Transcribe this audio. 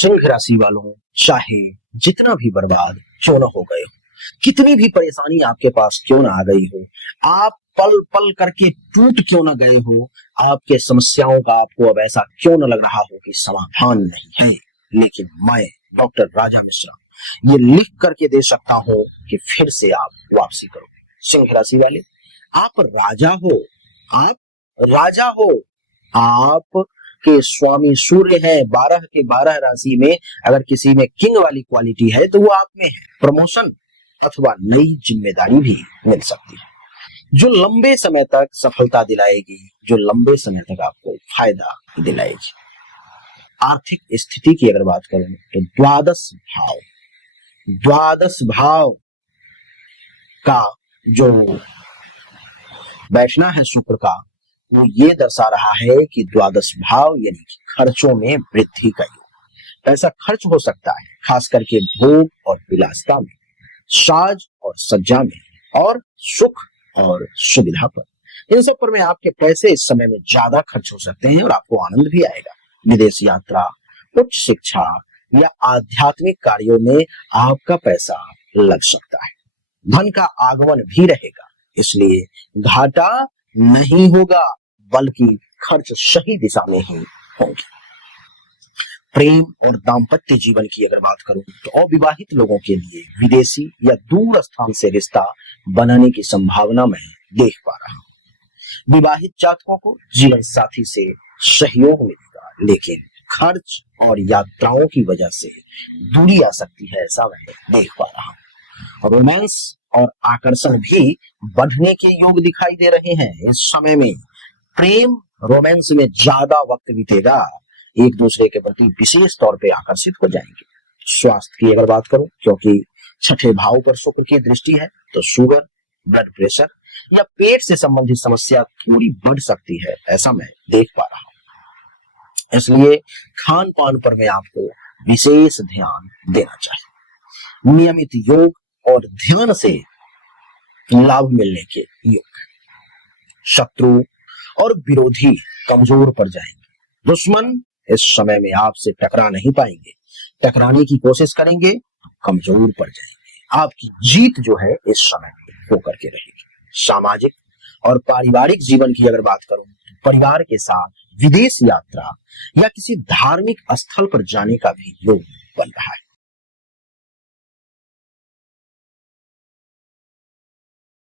सिंह राशि वालों, चाहे जितना भी बर्बाद क्यों न हो गए हो, कितनी भी परेशानी आपके पास क्यों ना आ गई हो, आप पल पल करके टूट क्यों ना गए हो, आपके समस्याओं का आपको अब ऐसा क्यों न लग रहा हो कि समाधान नहीं है, लेकिन मैं डॉक्टर राजा मिश्रा ये लिख करके दे सकता हूं कि फिर से आप वापसी करो। सिंह राशि वाले, आप राजा हो, आप राजा हो, आप के स्वामी सूर्य है। 12 के 12 राशि में अगर किसी में किंग वाली क्वालिटी है तो वो आप में है। प्रमोशन अथवा नई जिम्मेदारी भी मिल सकती है जो लंबे समय तक सफलता दिलाएगी, जो लंबे समय तक आपको फायदा दिलाएगी। आर्थिक स्थिति की अगर बात करें तो द्वादश भाव का जो बैठना है शुक्र का, वो ये दर्शा रहा है कि द्वादश भाव यानी कि खर्चों में वृद्धि का योग। पैसा खर्च हो सकता है, खास करके भोग और विलासिता में, साज और सज्जा में, और सुख और सुविधा पर। इन सब पर में आपके पैसे इस समय में ज्यादा खर्च हो सकते हैं और आपको आनंद भी आएगा। विदेश यात्रा, उच्च शिक्षा या आध्यात्मिक कार्यों में आपका पैसा लग सकता है। धन का आगमन भी रहेगा, इसलिए घाटा नहीं होगा, बल्कि खर्च सही दिशा में ही होंगे। प्रेम और दाम्पत्य जीवन की अगर बात करूं तो अविवाहित लोगों के लिए विदेशी या दूर स्थान से रिश्ता बनाने की संभावना मैं देख पा रहा हूं। विवाहित जातकों को जीवन साथी से सहयोग मिलेगा, लेकिन खर्च और यात्राओं की वजह से दूरी आ सकती है, ऐसा मैं देख पा रहा हूं। रोमांस और आकर्षण भी बढ़ने के योग दिखाई दे रहे हैं। इस समय में प्रेम रोमांस में ज्यादा वक्त बीतेगा, एक दूसरे के प्रति विशेष तौर पे आकर्षित हो जाएंगे। स्वास्थ्य की अगर बात करूं, क्योंकि छठे भाव पर शुक्र की दृष्टि है, तो शुगर, ब्लड प्रेशर या पेट से संबंधित समस्या थोड़ी बढ़ सकती है, ऐसा मैं देख पा रहा हूं। इसलिए खान पान पर मैं आपको विशेष ध्यान देना चाहिए। नियमित योग और ध्यान से लाभ मिलने के योग। शत्रु और विरोधी कमजोर पड़ जाएंगे। दुश्मन इस समय में आपसे टकरा नहीं पाएंगे, टकराने की कोशिश करेंगे तो कमजोर पड़ जाएंगे। आपकी जीत जो है इस समय में होकर के रहेगी। सामाजिक और पारिवारिक जीवन की अगर बात करूं तो परिवार के साथ विदेश यात्रा या किसी धार्मिक स्थल पर जाने का भी योग बन रहा है।